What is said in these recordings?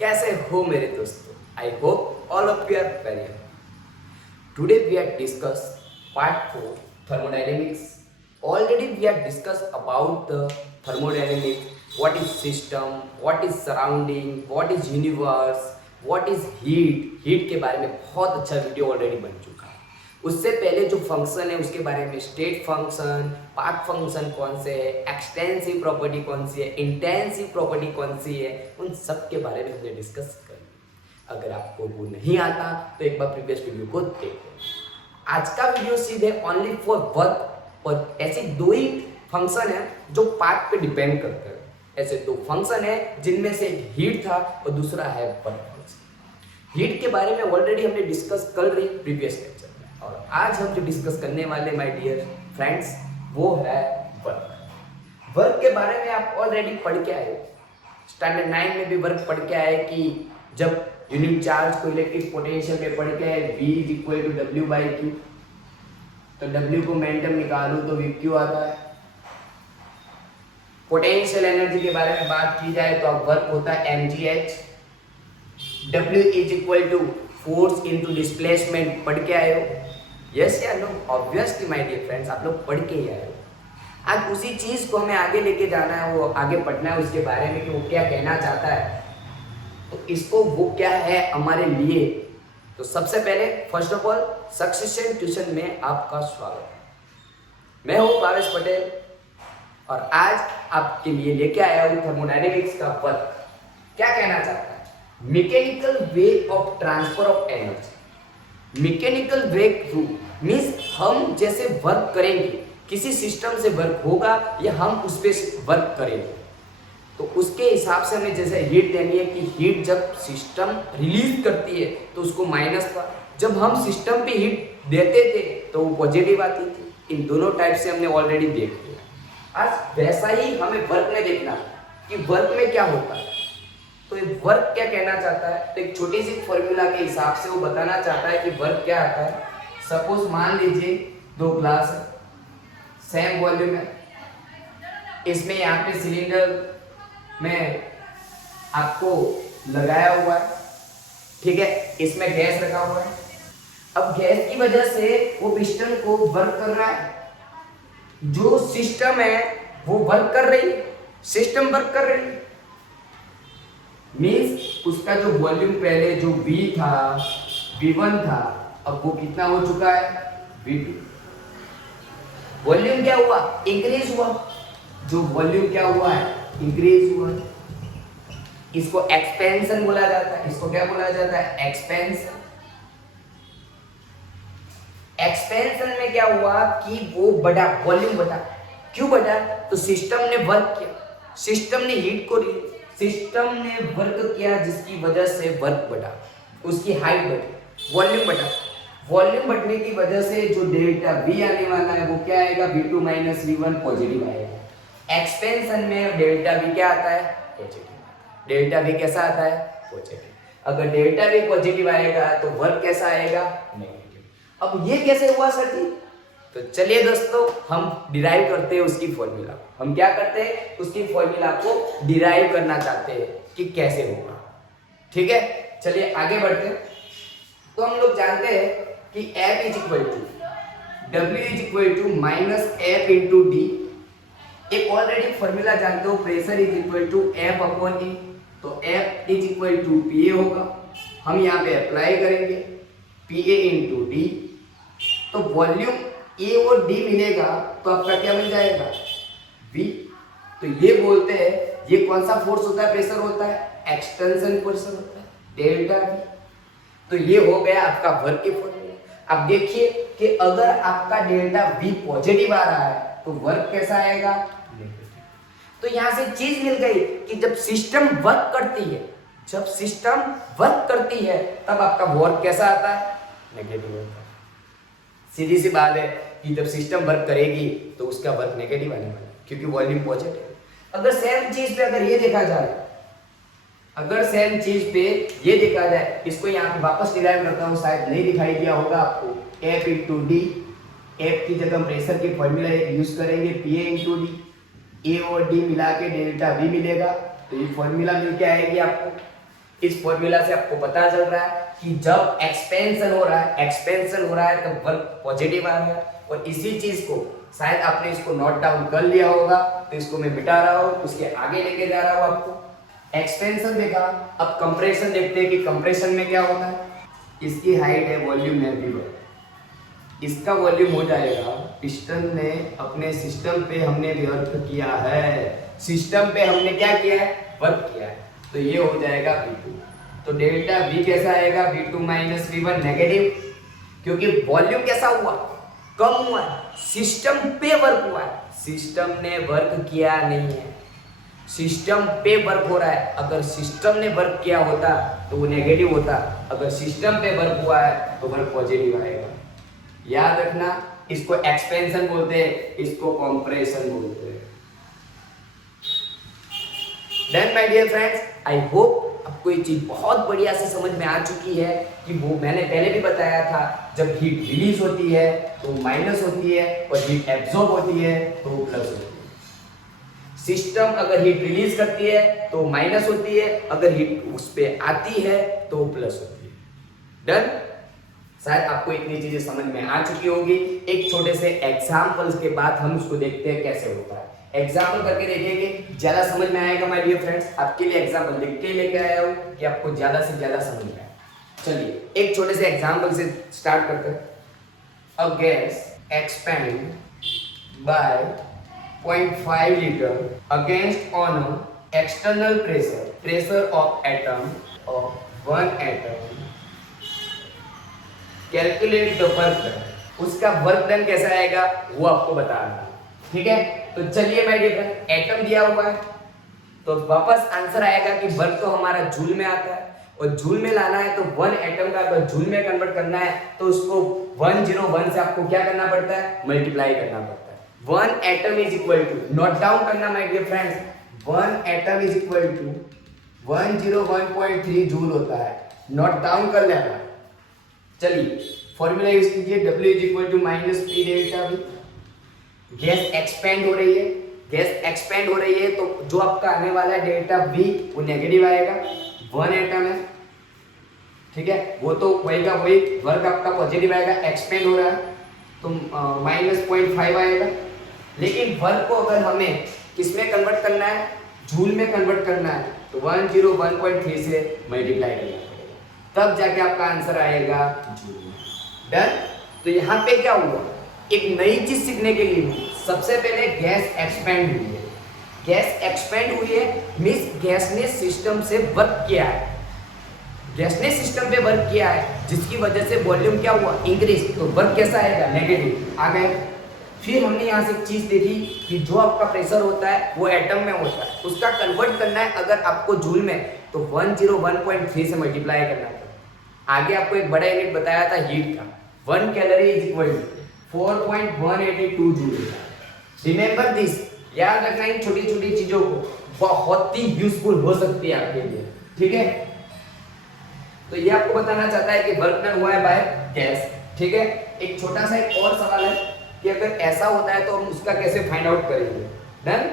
कैसे हो मेरे दोस्तों? I hope all of you are very well. Today we are discuss part 4 thermodynamics. Already we have discussed about the thermodynamics. What is system? What is surrounding? What is universe? What is heat? Heat के बारे में बहुत अच्छा video already बन चुका है. उससे पहले जो फंक्शन है उसके बारे में स्टेट फंक्शन, पार्ट फंक्शन कौन से है, एक्सटेंसिव प्रॉपर्टी कौन सी है, इंटेंसिव प्रॉपर्टी कौन सी है, उन सब के बारे में हमने डिस्कस कर लिया. अगर आपको वो नहीं आता तो एक बार प्रीवियस वीडियो को देखो. आज का वीडियो सीधे ओनली फॉर वर्क और ऐसे दो ही फंक्शन है जो पार्ट पे डिपेंड करते हैं. ऐसे दो फंक्शन है जिनमें से एक हीट था और दूसरा है वर्क फंक्शन. हीट के बारे में ऑलरेडी हमने डिस्कस कर रही प्रीवियस लेक्चर में और आज हम जो डिस्कस करने वाले माय डियर फ्रेंड्स वो है वर्क. वर्क के बारे में आप ऑलरेडी पढ़ के आए. स्टैंडर्ड 9 में भी वर्क पढ़ के आए कि जब यूनिट चार्ज को इलेक्ट्रिक पोटेंशियल में पढ़ के आए V is equal to W by Q. तो W को मोमेंटम निकालू तो VQ आता है. पोटेंशियल एनर्जी के बारे में बात की जाए तो अब वर्क होता है mgh. W is equal to force into displacement पढ़ के आए हो. यस या no? Obviously my dear friends आप लोग पढ़ के ही आए हो. आज उसी चीज को हमें आगे लेके जाना है, वो आगे पढ़ना है उसके बारे में कि वो क्या कहना चाहता है, तो इसको वो क्या है हमारे लिए. तो सबसे पहले first of all succession tuition में आपका स्वागत है. मैं हूं भावेश पटेल और आज आपके लिए लेके आया हूं थर्मोडायनेमिक्स का वर्क. क्या कहना चाहता है? Mechanical way of transfer of energy. Mechanical way through means हम जैसे वर्क करेंगे, किसी सिस्टम से वर्क होगा या हम उस पर वर्क करेंगे तो उसके हिसाब से हमें जैसे हीट देनी है कि हीट जब सिस्टम रिलीज करती है तो उसको माइनस था, जब हम सिस्टम पे हीट देते थे तो वो पॉजिटिव आती थी. इन दोनों टाइप से हमने ऑलरेडी देख लिया. आज वैसा ही हमें वर्क में देखना कि वर्क में क्या होता है. तो ये वर्क क्या कहना चाहता है, तो एक छोटी सी फॉर्मूला के हिसाब से वो बताना चाहता है कि वर्क क्या आता है. सपोज मान लीजिए दो ग्लास है, सेम वॉल्यूम है, इसमें यहाँ पे सिलेंडर में आपको लगाया हुआ है, ठीक है, इसमें गैस रखा हुआ है. अब गैस की वजह से वो पिस्टन को वर्क कर रहा है. जो सिस्टम है वो वर्क कर रही है, सिस्टम वर्क कर रही है. मींस उसका जो वॉल्यूम पहले जो V था, V1 था, अब वो कितना हो चुका है, V2. वॉल्यूम क्या हुआ, इंक्रीज हुआ. जो वॉल्यूम क्या हुआ है, इंक्रीज हुआ. इसको एक्सपेंशन बोला जाता है. इसको क्या बोला जाता है, एक्सपेंशन. एक्सपेंशन में क्या हुआ कि वो बढ़ा, वॉल्यूम बढ़ा. क्यों बढ़ा, तो सिस्टम ने वर्क किया, सिस्टम ने हीट को सिस्टम ने वर्क किया जिसकी वजह से वर्क बढ़ा, उसकी हाइट बढ़ी, वॉल्यूम बढ़ा. वॉल्यूम बढ़ने की वजह से जो डेल्टा V आने वाला है वो क्या आएगा, V2 माइनस V1 पॉजिटिव आएगा. एक्सपेंशन में डेल्टा V क्या आता है, पॉजिटिव. डेल्टा V कैसा आता है, पॉजिटिव. अगर डेल्टा V पॉजिटिव आएगा तो वर्क कैसा आएगा, नेगेटिव. अब ये कैसे हुआ सर जी? तो चलिए दोस्तों हम डिराइव करते हैं उसकी फॉर्मूला. हम क्या करते हैं, उसकी फॉर्मूला को डिराइव करना चाहते हैं कि कैसे होगा. ठीक है, चलिए आगे बढ़ते हैं. तो हम लोग जानते हैं कि F is equal to W is equal to minus F into D. एक ऑलरेडी फॉर्मूला जानते हो, pressure is equal to F upon E. तो F is equal to PA होगा. हम यहाँ पे अप्लाई करेंगे PA इंटू डी. तो वॉल्यूम A और D मिलेगा तो आपका क्या मिल जाएगा, V. तो ये बोलते हैं ये कौन सा फोर्स होता है, प्रेशर होता है, एक्सटेंशन प्रेशर होता है, डेल्टा V. तो ये हो गया आपका वर्क की फॉर्मूला. अब देखिए कि अगर आपका डेल्टा V पॉजिटिव आ रहा है तो वर्क कैसा आएगा, नेगेटिव. तो यहां से चीज मिल गई कि जब सिस्टम वर्क करती है, जब सिस्टम वर्क करती है तब आपका वर्क कैसा आता है, नेगेटिव होता है. सीधी सी बात है कि जब सिस्टम वर्क करेगी तो उसका वर्क नेगेटिव आने वाला है क्योंकि वॉल्यूम पॉजिटिव है. अगर सेम चीज पे अगर ये देखा जाए, अगर सेम चीज पे ये देखा जाए, इसको यहाँ पे वापस डिराइव करता हूँ, शायद नहीं दिखाई दिया होगा आपको. F इंटू डी, F की जगह हम प्रेशर के फॉर्मूला यूज करेंगे PA इंटू डी. A और D मिला के डेल्टा V मिलेगा. तो ये फॉर्मूला मिल के आएगी आपको. इस फॉर्मूला से आपको पता चल रहा है कि जब एक्सपेंशन हो रहा है तब वर्क पॉजिटिव आ रहा है। और इसी चीज को शायद आपने इसको नोट डाउन कर लिया होगा, तो इसको मैं मिटा रहा हूं, उसके आगे लेके जा रहा हूं आपको। एक्सपेंशन देखा, अब कंप्रेशन देखते हैं कि कंप्रेशन में क्या होता है। इसकी हाइट है वॉल्यूम है V1, इसका वॉल्यूम हो जाएगा, पिस्टन ने अपने सिस्टम पे हमने वर्क किया है, सिस्टम पे हमने क्या किया है, वर्क किया है, तो ये हो जाएगा V2। तो डेल्टा V कैसा आएगा, V2 माइनस V1 नेगेटिव, क्योंकि वॉल्यूम कैसा हुआ, कम हुआ है, सिस्टम पे वर्क हुआ है, सिस्टम ने वर्क किया नहीं है, सिस्टम पे वर्क हो रहा है। अगर सिस्टम ने वर्क किया होता तो वो नेगेटिव होता, अगर सिस्टम पे वर्क हुआ है तो वर्क पॉजिटिव आएगा। याद रखना, इसको एक्सपेंशन बोलते हैं, इसको कंप्रेशन बोलते हैं। Then my dear friends, I hope आपको ये चीज बहुत बढ़िया से समझ में आ चुकी है कि वो मैंने पहले भी बताया था, जब हीट रिलीज होती है तो माइनस होती है और हीट एब्जॉर्ब होती है तो प्लस होती है। सिस्टम अगर हीट रिलीज करती है तो माइनस होती है, अगर हीट उस पे आती है तो प्लस होती है। डन। शायद आपको इतनी चीजें समझ में आ चुकी होगी। एक छोटे से एग्जाम्पल्स के बाद हम उसको देखते हैं कैसे होता है। एग्जाम्पल करके देखेंगे, ज्यादा समझ में आएगा माय डियर फ्रेंड्स। आपके लिए एग्जाम्पल लिख के लेके आया हूँ कि आपको ज्यादा से ज्यादा समझ में आए। चलिए एक छोटे से एग्जाम्पल से स्टार्ट करते हैं। A gas expand by 0.5 liter against on external pressure of atom of one atom, calculate the work done. उसका वर्क डन कैसा आएगा वो आपको बताना है, ठीक है। तो चलिए माय डियर फ्रेंड, एटम दिया हुआ है तो वापस आंसर आएगा कि वर्क तो हमारा जूल में आता है, और जूल में लाना है तो वन एटम का अगर जूल में कन्वर्ट करना है तो उसको 101 से आपको क्या करना पड़ता है, मल्टीप्लाई करना पड़ता है। One atom is equal to, note down करना my dear friends, one atom is equal to 101.3 joule होता है, नोट डाउन कर लेना। चलिए फॉर्मूला यूज कीजिए, W is equal to minus P delta V। Gas expand हो रही है, गैस एक्सपेंड हो रही है तो जो आपका आने वाला है डेल्टा V वो नेगेटिव आएगा, वन एटम है, ठीक है, वो तो वही का वही, वर्क आपका पॉजिटिव आएगा, एक्सपेंड हो रहा है तो माइनस 0.5 आएगा। लेकिन वर्क को अगर हमें किसमें कन्वर्ट करना है, जूल में कन्वर्ट करना है तो 101.3 से मल्टीप्लाई करना पड़ेगा, तब जाके आपका आंसर आएगा जूल में। डन। तो यहाँ पे क्या हुआ, एक नई चीज सीखने के लिए सबसे पहले गैस एक्सपेंड हुई है, गैस एक्सपेंड हुई है मींस गैस ने सिस्टम से वर्क किया है, गैस ने सिस्टम पे वर्क किया है, जिसकी वजह से वॉल्यूम क्या हुआ, इंक्रीज, तो वर्क कैसा आएगा, नेगेटिव आ गए। फिर हमने यहाँ से एक चीज देखी कि जो आपका प्रेशर होता है वो एटम में होता है, उसका कन्वर्ट करना है अगर आपको जूल में तो 101.3 से मल्टीप्लाई करना है। आगे आपको एक बड़ा यूनिट बताया था हीट का, 1 calorie is equal to 4.182 joule. Remember this, याद रखना इन छोटी छोटी चीजों को, बहुत ही यूजफुल हो सकती है आपके लिए, ठीक है। तो ये आपको बताना चाहता है कि वर्क डन हुआ है बाय गैस, ठीक है। एक छोटा सा एक और सवाल है कि अगर ऐसा होता है तो हम उसका कैसे फाइंड आउट करेंगे। डन।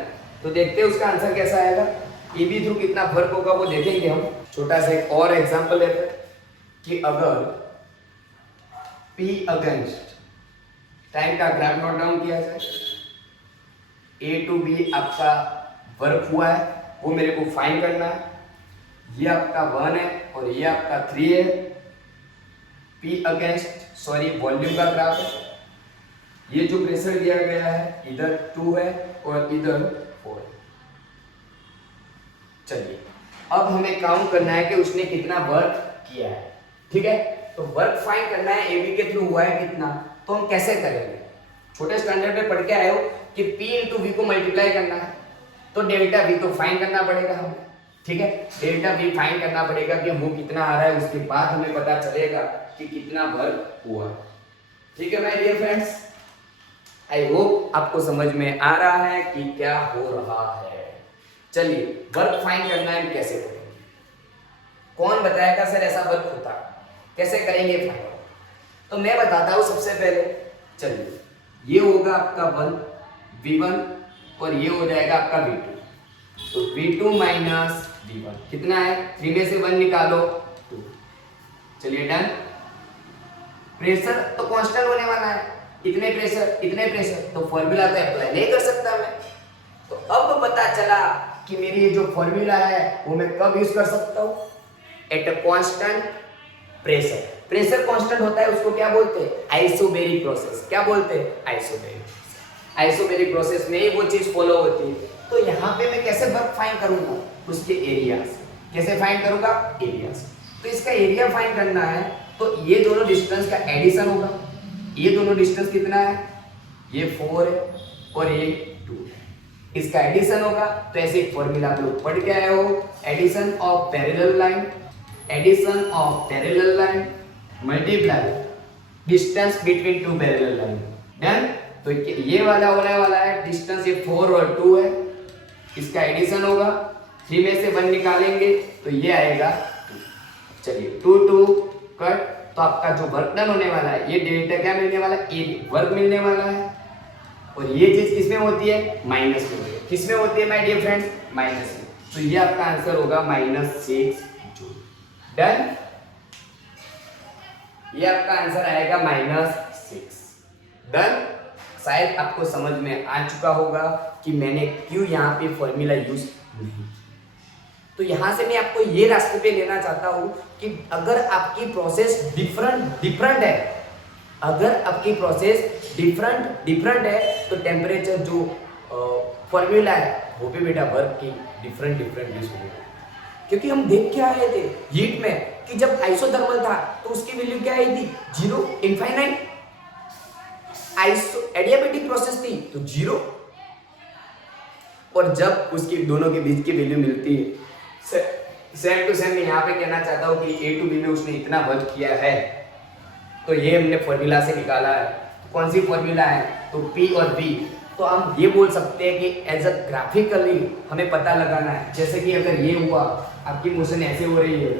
तो देखते हैं उसका आंसर कैसा आएगा, EB थ्रू कितना वर्क होगा वो देखेंगे हम। छोटा सा एक और एग्जांपल लेते हैं कि अगर P अगेंस्ट टाइम का ग्राफ नोट डाउन किया जाए, A to B आपका वर्क हुआ है वो मेरे को फाइंड करना है, ये आपका 1 है और ये आपका 3 है। P अगेंस्ट सॉरी वॉल्यूम का ग्राफ है, ये जो प्रेशर दिया गया है इधर 2 है और इधर 4 है। चलिए अब हमें काउंट करना है कि उसने कितना वर्क किया है, ठीक है। तो वर्क फाइंड करना है, AB के थ्रू हुआ है कितना, तो हम कैसे करेंगे। छोटे स्टैंडर्ड में पढ़ के आए हो कि P इंटू V को मल्टीप्लाई करना है तो डेल्टा V तो फाइंड करना पड़ेगा हमें, ठीक है। डेल्टा V फाइंड करना पड़ेगा कि वो कितना आ रहा है, उसके बाद हमें पता चलेगा कि कितना वर्क हुआ, ठीक है my dear friends. I hope आपको समझ में आ रहा है कि क्या हो रहा है। चलिए वर्क फाइंड करना है, कैसे करेंगे, कौन बताएगा सर ऐसा वर्क होता है, कैसे करेंगे फाइंड। तो मैं बताता हूँ सबसे पहले। चलिए ये होगा आपका 1 V1 और ये हो जाएगा आपका V2, तो V2 माइनस V1 कितना है, 3 में से 1 निकालो 2। चलिए डन। प्रेशर तो कांस्टेंट होने वाला है, इतने प्रेशर, तो फॉर्मूला तो अप्लाई नहीं कर सकता मैं। तो अब पता चला कि मेरी ये जो फॉर्मूला है वो मैं कब यूज कर सकता हूं, at a constant pressure. Pressure constant होता है, उसको क्या बोलते हैं, आइसोबैरिक प्रोसेस। क्या बोलते हैं, आइसोबैरिक। आइसोबैरिक प्रोसेस में ही वो चीज फॉलो होती है। तो यहाँ पे मैं कैसे वर्क फाइंड करूंगा, उसके एरिया से। कैसे फाइंड करूंगा, एरिया से। तो इसका एरिया फाइंड करना है तो ये दोनों डिस्टेंस का एडिशन होगा। ये दोनों डिस्टेंस कितना है, ये 4 है और ये 2 है, इसका एडिशन होगा। तो ऐसे एक फॉर्मूला आप लोग पढ़ के आए हो, addition of parallel line, addition of parallel line multiply distance between 2 parallel line. Done. तो ये वाला होने वाला है डिस्टेंस, ये 4 और 2 है, इसका एडिशन होगा। 3 में से 1 निकालेंगे तो ये आएगा 2। चलिए 2 2 कट। तो आपका जो वर्क डन होने वाला है, ये डेल्टा क्या मिलने वाला है, ए वर्क मिलने वाला है। और ये चीज किसमें होती है, माइनस में। किसमें होती है माय डियर फ्रेंड्स, माइनस में। तो ये आपका आंसर होगा -6 जूल। डन। ये आपका आंसर आएगा -6। डन। शायद आपको समझ में आ चुका होगा कि मैंने क्यों यहाँ पे फॉर्मूला यूज नहीं। तो यहां से मैं आपको ये रास्ते पे लेना चाहता हूं कि अगर आपकी प्रोसेस डिफरेंट है, अगर आपकी प्रोसेस डिफरेंट है तो टेम्परेचर जो फॉर्मूला है वो भी बेटा वर्क की डिफरेंट यूज होगा। क्योंकि हम देख के आए थे हीट में कि जब आइसोथर्मल था तो उसकी वैल्यू क्या आई थी, 0 इनफाइनाइट। एडियाबैटिक प्रोसेस थी तो 0। और जब उसकी दोनों के बीच की वैल्यू मिलती है, सेम टू सेम मैं यहाँ पे कहना चाहता हूँ कि A to B में उसने इतना वर्क किया है, तो ये हमने फॉर्मूला से निकाला है। कौन सी फॉर्मूला है, तो P और V। तो हम ये बोल सकते हैं कि एज अ ग्राफिकली हमें पता लगाना है। जैसे कि अगर ये हुआ, आपकी मोशन ऐसे हो रही है,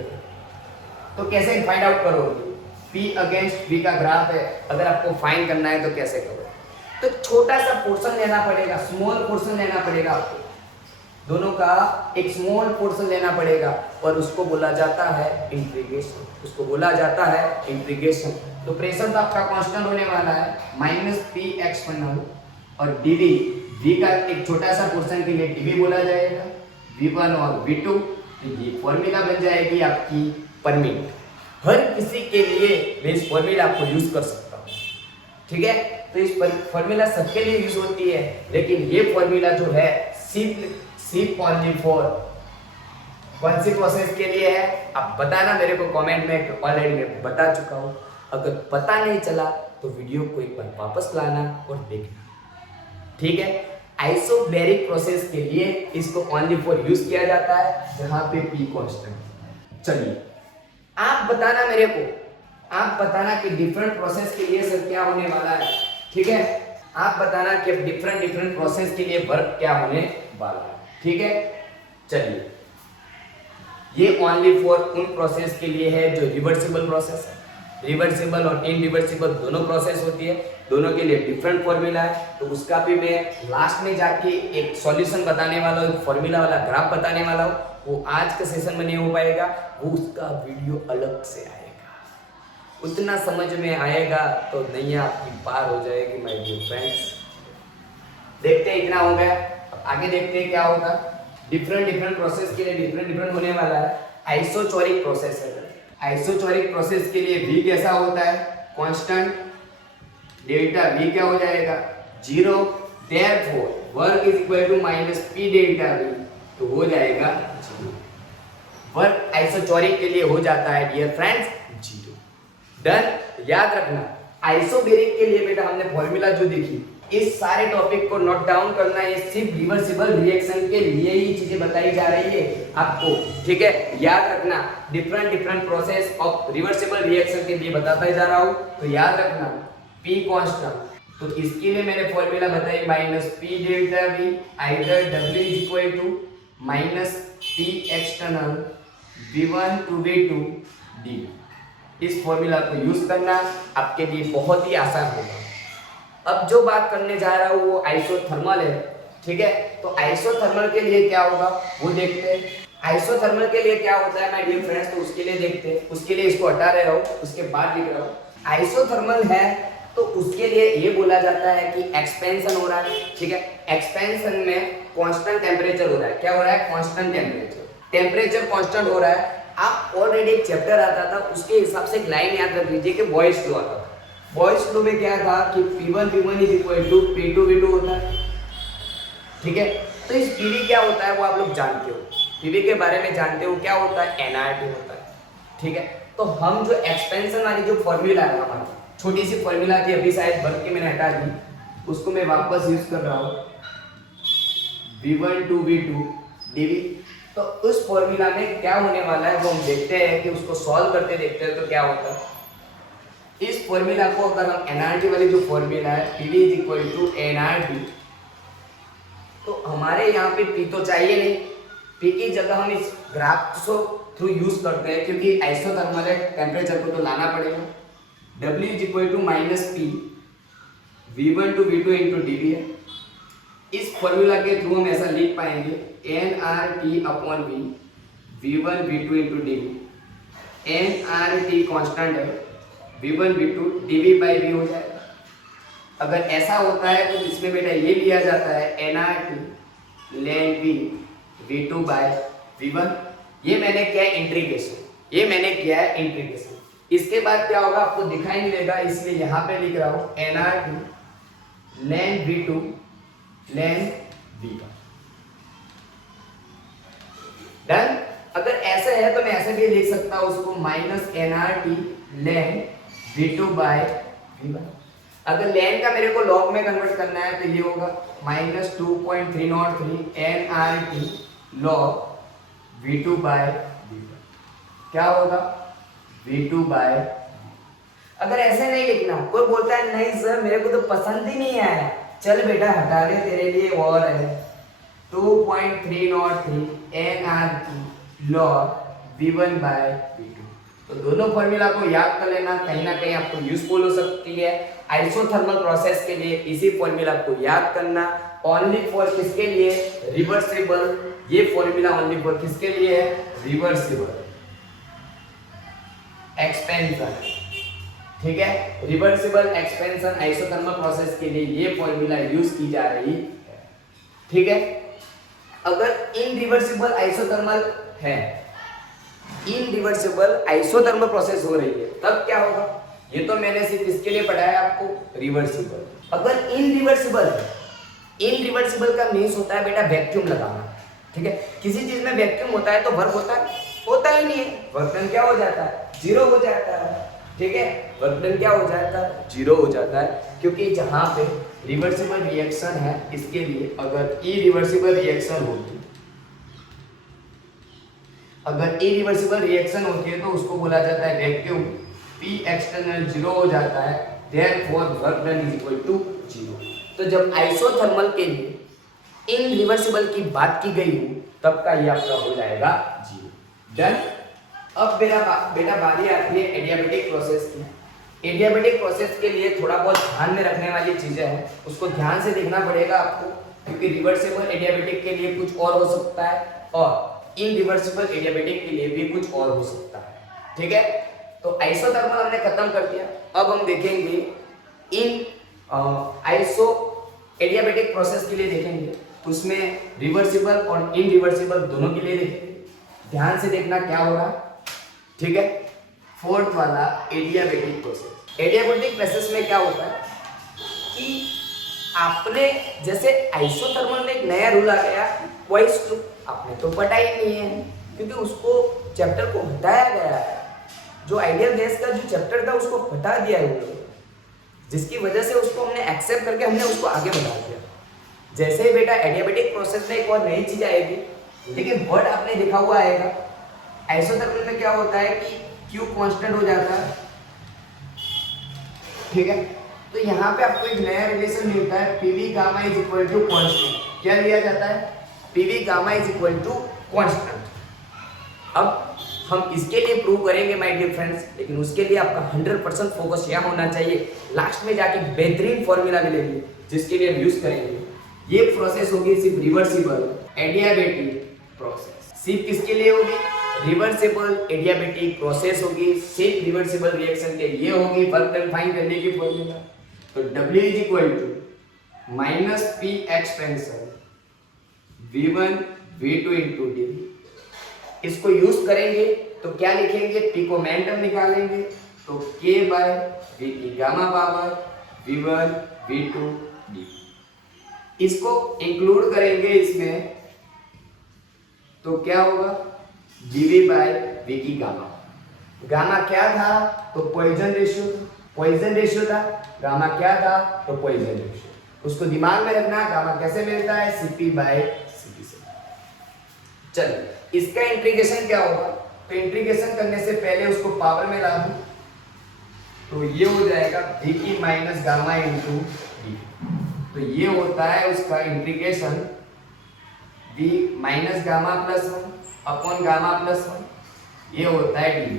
तो कैसे फाइंड आउट करोगे, P अगेंस्ट V का ग्राफ है, अगर आपको फाइंड करना है तो कैसे करोगे। तो छोटा सा पोर्शन लेना पड़ेगा, स्मॉल पोर्शन लेना पड़ेगा आपको, दोनों का एक स्मॉल पोर्शन लेना पड़ेगा और उसको बोला जाता है इंटीग्रेशन। उसको बोला जाता है इंटीग्रेशन। तो प्रेशर तो आपका कांस्टेंट होने वाला है -P एक्सटर्नल, और dV V का एक छोटा सा पोर्शन के लिए dV बोला जाएगा, V1 और V2। तो ये फॉर्मूला बन जाएगी आपकी पर मिनट। हर किसी के लिए मैं इस फॉर्मूला आपको यूज कर सकता हूँ, ठीक है। तो इस फॉर्मूला सबके लिए यूज होती है, लेकिन ये फॉर्मूला जो है सिर्फ ओनली फॉर कौन सी प्रोसेस के लिए है, आप बताना मेरे को कमेंट में। ऑलरेडी मैं बता चुका हूँ। अगर पता नहीं चला तो वीडियो को एक बार वापस लाना और देखना, ठीक है। आइसोबैरिक प्रोसेस के लिए इसको ओनली फॉर यूज किया जाता है, जहां पे P कांस्टेंट। चलिए आप बताना मेरे को, आप बताना कि डिफरेंट प्रोसेस के लिए सर क्या होने वाला है, ठीक है। आप बताना कि डिफरेंट प्रोसेस के लिए वर्क क्या होने वाला है, ठीक है। चलिए ये ओनली फॉर उन प्रोसेस के लिए है जो रिवर्सिबल प्रोसेस है। रिवर्सिबल और इनरिवर्सिबल दोनों प्रोसेस होती है, दोनों के लिए डिफरेंट फॉर्मूला है। तो उसका भी मैं लास्ट में जाके एक सॉल्यूशन बताने वाला हूँ, फॉर्मूला वाला ग्राफ बताने वाला हूँ। वो आज के सेशन में नहीं हो पाएगा, वो उसका वीडियो अलग से आएगा। उतना समझ में आएगा तो नैया आपकी पार हो जाएगी माय डियर फ्रेंड्स। देखते हैं इतना हो गया, आगे देखते हैं क्या होगा। डिफरेंट प्रोसेस के लिए डिफरेंट होने वाला है। आइसोचोरिक प्रोसेस है, आइसोचोरिक प्रोसेस के लिए V कैसा होता है, कांस्टेंट। डेल्टा V क्या हो जाएगा, 0। Therefore work is equal to -P delta V, तो हो जाएगा 0। वर्क आइसोचोरिक के लिए हो जाता है डियर फ्रेंड्स 0। डन। याद रखना आइसोबैरिक के लिए बेटा हमने फॉर्मूला जो देखी, इस सारे टॉपिक को नोट डाउन करना है। सिर्फ रिवर्सिबल रिएक्शन के लिए ही चीजें बताई जा रही है आपको, ठीक है। याद रखना different process of reversible reaction के लिए बताता जा रहा हूं, तो याद रखना P कांस्टेंट। तो इसके लिए मैंने फॉर्मूला बताई -P delta V, either W is equal to -P external V1 to V2 D। इस फॉर्मूला को यूज करना आपके लिए बहुत ही आसान होगा। अब जो बात करने जा रहा हूँ वो आइसोथर्मल है, ठीक है। तो आइसोथर्मल के लिए क्या होगा वो देखते हैं। आइसोथर्मल के लिए क्या होता है माय डियर फ्रेंड्स, तो उसके लिए देखते हैं। उसके लिए इसको हटा रहे हो, उसके बाद लिख रहा हूँ। आइसोथर्मल है तो उसके लिए ये बोला जाता है कि एक्सपेंशन हो रहा है, ठीक है। एक्सपेंशन में कांस्टेंट टेम्परेचर हो रहा है। क्या हो रहा है? Constant temperature. टेम्परेचर कांस्टेंट हो रहा है। आप ऑलरेडी एक चैप्टर आता था, उसके हिसाब से एक लाइन याद रख लीजिए कि बॉयज लॉ आता था। बॉयज लॉ में क्या था कि P1 V1 is equal to P2 V2 होता है, ठीक है। तो इस PV क्या होता है वो आप लोग जानते हो, PV के बारे में जानते हो, क्या होता है? nRT होता है, ठीक है। तो हम जो एक्सपेंशन वाली जो फॉर्मूला है हमारी, छोटी सी फॉर्मूला थी, अभी शायद भर के मैंने हटा दी, उसको मैं वापस यूज कर रहा हूँ, V1 to V2 dV। तो उस फॉर्मूला में क्या होने वाला है वो हम देखते हैं कि उसको सॉल्व करते देखते हैं तो क्या होता है। इस फॉर्मूला को अगर हम nRT वाली जो फॉर्मूला है PV is equal to nRT, तो हमारे यहाँ पे P तो चाहिए नहीं, P की जगह हम इस ग्राफ को थ्रू यूज करते हैं क्योंकि आइसोथर्मल टेम्परेचर को तो लाना पड़ेगा। W is equal to minus P V1 to V2 into dV है। इस फॉर्मूला के थ्रू हम ऐसा लिख पाएंगे nRT upon V V1 V2 into dV। nRT constant है, V1 V2 dV by V हो जाएगा। अगर ऐसा होता है तो इसमें बेटा ये लिया जाता है nRT ln V V2 bye V1। ये मैंने किया है इंटीग्रेशन, ये मैंने किया है इंटीग्रेशन। इसके बाद क्या होगा आपको दिखाई नहीं देगा, इसलिए यहाँ पे लिख रहा हूँ nRT ln V2 ln V1। Done. अगर ऐसे है तो मैं ऐसे भी लिख सकता हूँ उसको minus nRT ln V2 bye V1। अगर ln का मेरे को log में कन्वर्ट करना है तो ये होगा minus 2.303 nRT log V2 bye V1। क्या होगा? V2 bye. अगर ऐसे नहीं लिखना, कोई बोलता है नहीं सर मेरे को तो पसंद ही नहीं आया, चल बेटा हटा दे, तेरे लिए और है 2.303 nRT log V1 bye V2। तो दोनों फॉर्मूला को याद कर लेना, कहीं ना कहीं आपको यूजफुल हो सकती है। आइसोथर्मल प्रोसेस के लिए इसी फॉर्मूला को याद करना। ओनली फॉर किसके लिए? रिवर्सिबल। ये फॉर्मूला ओनली फॉर किसके लिए है? रिवर्सिबल एक्सपेंशन, ठीक है। रिवर्सिबल एक्सपेंशन आइसोथर्मल प्रोसेस के लिए ये फॉर्मूला यूज की जा रही है, ठीक है। अगर इनरिवर्सिबल आइसोथर्मल है, इनरिवर्सिबल आइसोथर्मल प्रोसेस हो रही है, तब क्या होगा? ये तो मैंने सिर्फ इसके लिए पढ़ाया आपको, रिवर्सिबल। अगर इनरिवर्सिबल है, इनरिवर्सिबल का मीन्स होता है बेटा वैक्यूम लगाना, ठीक है। किसी चीज में वैक्यूम होता है तो वर्क होता है? होता ही नहीं है। वर्क डन क्या हो जाता है? जीरो हो जाता है, ठीक है। वर्क डन क्या हो जाता है? जीरो हो जाता है, क्योंकि जहां पे रिवर्सिबल रिएक्शन है इसके लिए अगर इरिवर्सिबल रिएक्शन होती, अगर इरिवर्सिबल रिएक्शन होती है तो उसको बोला जाता है वैक्यूम। P एक्सटर्नल जीरो हो जाता है, therefore work done is equal to zero. तो जब आइसोथर्मल के लिए इनरिवर्सिबल की बात की गई हो तब का ये आपका हो जाएगा जीरो। डन। अब बेटा बारी आती है एडियाबेटिक प्रोसेस की। एडियाबेटिक प्रोसेस के लिए थोड़ा बहुत ध्यान में रखने वाली चीजें हैं, उसको ध्यान से देखना पड़ेगा आपको, क्योंकि रिवर्सिबल एडियाबेटिक के लिए कुछ और हो सकता है और इनरिवर्सिबल एडियाबेटिक के लिए भी कुछ और हो सकता है, ठीक है। तो आइसोथर्मल हमने खत्म कर दिया। अब हम देखेंगे इन आइसो एडियाबेटिक प्रोसेस के लिए देखेंगे, उसमें रिवर्सिबल और इनरिवर्सिबल दोनों के लिए देखेंगे। ध्यान से देखना क्या हो रहा, ठीक है। फोर्थ वाला एडियाबेटिक प्रोसेस। एडियाबेटिक प्रोसेस में क्या होता है कि आपने जैसे आइसोथर्मल में एक नया रूल आ गया, वॉइस टू, आपने तो पढ़ा ही नहीं है क्योंकि उसको चैप्टर को हटाया गया है। जो आइडियल गैस का जो चैप्टर था उसको हटा दिया है वो लोग, जिसकी वजह से उसको हमने एक्सेप्ट करके हमने उसको आगे बढ़ा दिया। जैसे ही बेटा एडियाबेटिक प्रोसेस में एक और नई चीज आएगी, लेकिन वर्ड आपने लिखा हुआ आएगा। आइसोथर्मल में क्या होता है कि Q कांस्टेंट हो जाता है, ठीक है। तो यहाँ पे आपको एक नया रिलेशन मिलता है, PV gamma is equal to constant. क्या लिया जाता है? PV gamma is equal to constant. अब हम इसके लिए प्रूव करेंगे माय डियर फ्रेंड्स, लेकिन उसके लिए आपका 100% फोकस यहाँ होना चाहिए। लास्ट में जाके बेहतरीन फॉर्मूला मिलेगी जिसके लिए हम यूज करेंगे। ये प्रोसेस होगी सिर्फ रिवर्सिबल एडियाबेटिक प्रोसेस, शिफ्ट किसके लिए होगी? रिवर्सिबल एडियाबेटिक प्रोसेस होगी, शिफ्ट रिवर्सिबल रिएक्शन के लिए होगी, वर्क डन फाइंड करने की फॉर्मूला। तो W is equal to minus P expansion V1 V2 into dV। इसको यूज करेंगे तो क्या लिखेंगे? P को मोमेंटम निकालेंगे तो K बाय V की gamma power V1 V2 dV। इसको इंक्लूड करेंगे इसमें तो क्या होगा? dV बाय V की गामा। गामा क्या था? तो पॉइजन रेशियो। पॉइजन रेशियो था। गामा क्या था? तो पॉइजन रेशियो। उसको दिमाग में रखना, गामा कैसे मिलता है? Cp बाय Cp से। चलिए इसका इंटीग्रेशन क्या होगा? तो इंटीग्रेशन करने से पहले उसको पावर में ला दूं तो ये हो जाएगा V की माइनस गामा इंटू डी। तो ये होता है उसका integration V minus gamma plus 1 upon gamma plus 1, ये होता है D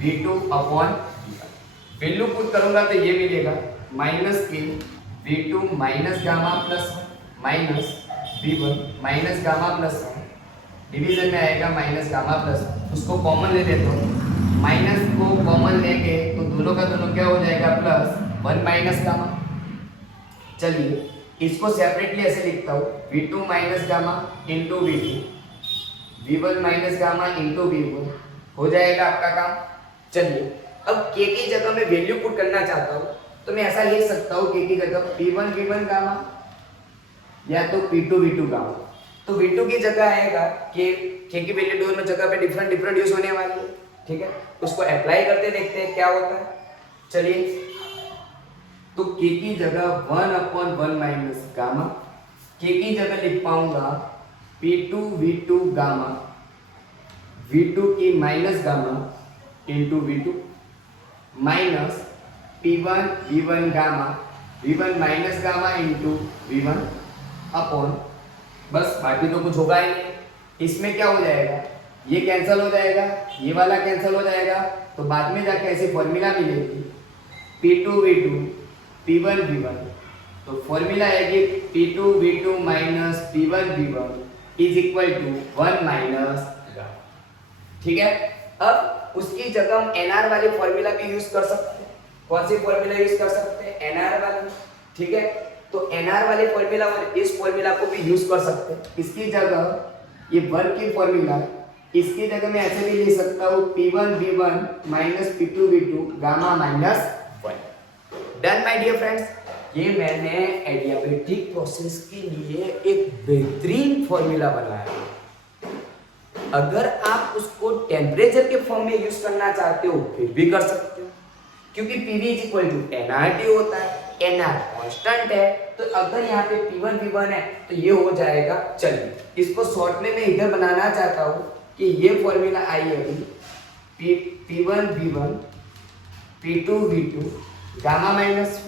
V2 upon V1। Value put करूंगा तो ये मिलेगा माइनस के V2 minus gamma plus 1 minus V1 minus gamma plus 1, division में आएगा माइनस गामा प्लस 1। उसको कॉमन ले लेता हूँ, माइनस को कॉमन लेंगे तो दोनों का दोनों क्या हो जाएगा? Plus 1 minus gamma. चलिए इसको सेपरेटली ऐसे लिखता हूँ V2 minus gamma into V2, V1 minus gamma into V1, हो जाएगा आपका काम। चलिए अब K की जगह मैं वैल्यू पुट करना चाहता हूँ तो मैं ऐसा लिख सकता हूँ K की जगह P1 V1 गामा या तो P2 V2 गामा। तो V2 की जगह आएगा K की वैल्यू दोनों जगह पे डिफरेंट यूज होने वाली है, ठीक है। उसको अप्लाई करते देखते हैं क्या होता है। चलिए तो K की जगह 1 अपॉन 1 माइनस गामा, K की जगह लिख पाऊंगा P2 V2 गामा, V2 की minus gamma into V2 minus P1 V1 gamma, V1 minus gamma into V1 upon, बस बाकी तो कुछ होगा ही नहीं। इसमें क्या हो जाएगा? ये कैंसिल हो जाएगा, ये वाला कैंसिल हो जाएगा, तो बाद में जाके ऐसी फॉर्मूला मिलेगी P2 V2 P1 V1। तो फॉर्मूला आएगी P2 V2 minus P1 V1 is equal to 1 minus gamma, ठीक है। अब उसकी जगह हम NR वाली फॉर्मूला भी यूज कर सकते हैं। कौन सी फॉर्मूला यूज कर सकते हैं? NR वाली, ठीक है। तो NR वाले फॉर्मूला और इस फॉर्मूला को भी यूज कर सकते हैं। इसकी जगह ये वर्क की फॉर्मूला, इसकी जगह मैं ऐसे भी लिख सकता हूँ P1 V1 minus P2 V2 gamma minus 1। Done my dear friends, ये मैंने एडियाबेटिक प्रोसेस के लिए एक बेहतरीन फॉर्मूला बनाया। अगर आप उसको टेम्परेचर के फॉर्म में यूज करना चाहते हो फिर भी कर सकते हो, क्योंकि PV is equal to nRT होता है, NR कांस्टेंट है। तो अगर यहाँ पे P1 V1 है तो ये हो जाएगा। चलिए इसको शॉर्ट में मैं इधर बनाना चाहता हूँ कि ये फॉर्मूला आई है अभी P1 V1 P2 V2 gamma minus,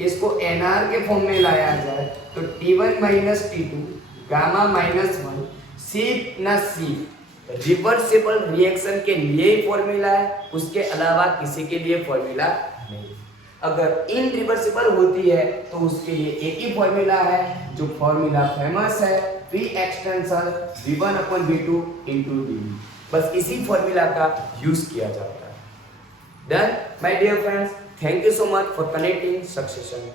इसको NR के फॉर्म में लाया जाए तो T1 minus T2 gamma minus 1। सिर्फ ना सिर्फ रिवर्सिबल रिएक्शन के लिए ही फॉर्मूला है, उसके अलावा किसी के लिए फॉर्मूला नहीं। अगर इनरिवर्सिबल होती है तो उसके लिए एक ही फॉर्मूला है, जो फॉर्मूला फेमस है V extension V1 upon V2 into dV। बस इसी फॉर्मूला का यूज किया जाता है। Done my dear friends, thank you so much for connecting succession.